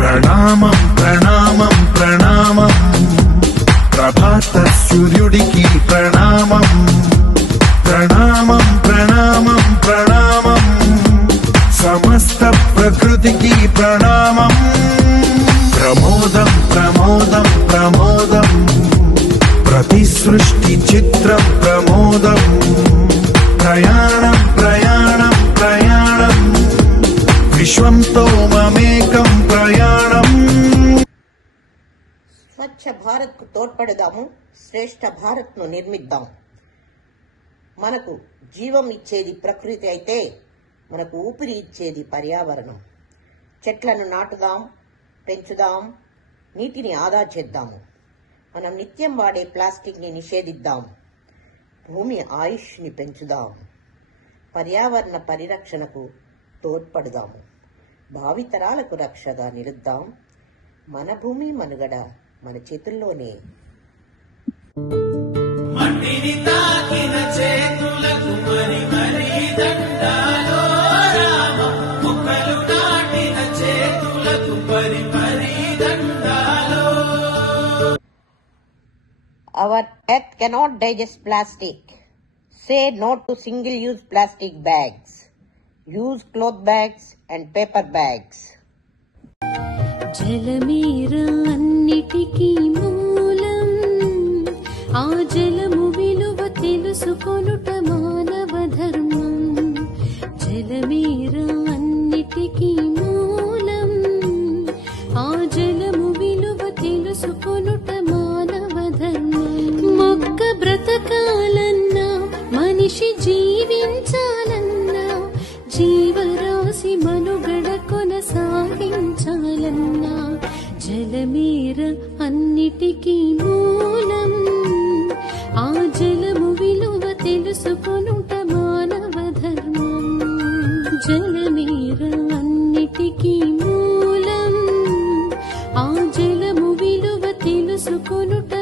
ప్రణామం ప్రణామం ప్రణామం ప్రభాత సూర్యుడికి ప్రణామం ప్రణామం ప్రణామం ప్రణామం సమస్త ప్రకృతికి ప్రణామం ప్రమోదం ప్రమోదం ప్రమోదం ప్రతి సృష్టి చిత్రం ప్రమోదం ప్రయాణం ప్రయాణం ప్రయాణం విశ్వంతో మమేకం ప్రయాణం. స్వచ్ఛ భారత్ కు తోడ్పడదాము, శ్రేష్ఠ భారత్ ను నిర్మిద్దాం. మనకు జీవం ఇచ్చేది ప్రకృతి అయితే మనకు ఊపిరి ఇచ్చేది పర్యావరణం. చెట్లను నాటుదాం, పెంచుదాం, నీటిని ఆదా చేద్దాము. మనం నిత్యం వాడే ప్లాస్టిక్ ని నిషేధిద్దాం. భూమి ఆయుష్ని పెంచుదాం. పర్యావరణ పరిరక్షణకు తోడ్పడదాము. భావితరాలకు రక్షగా నిలుద్దాం. మన భూమి మనుగడ మన చేతుల్లోనే. మట్టిని తాకిన చేతులకు మరి మరి దండాలో రామ, మొక్కలు నాటిన చేతులకు మరి మరి దండాలో. Our earth cannot digest plastic. Say no to single-use plastic bags. Use cloth bags and paper bags. జలమేర అన్నిటికీ మూలం, ఆ జలము విలువ తెలుసుకొనుట మానవ ధర్మం. జలమేర అన్నిటికీ మూలం, ఆ జలము విలువ తెలుసుకొనుట మానవ ధర్మం. మొక్క బ్రతకాలన్నా, మనిషి జీవించాలన్నా, జీవరాశి మనుగడ కొనసాగించాలన్నా, జలమేర అన్నిటికీ మూలం, ఆ జలము విలువ తెలుసుకొనుట మానవ ధర్మం. జలమేర అన్నిటికీ మూలం, ఆ జలము విలువ తెలుసుకొనుట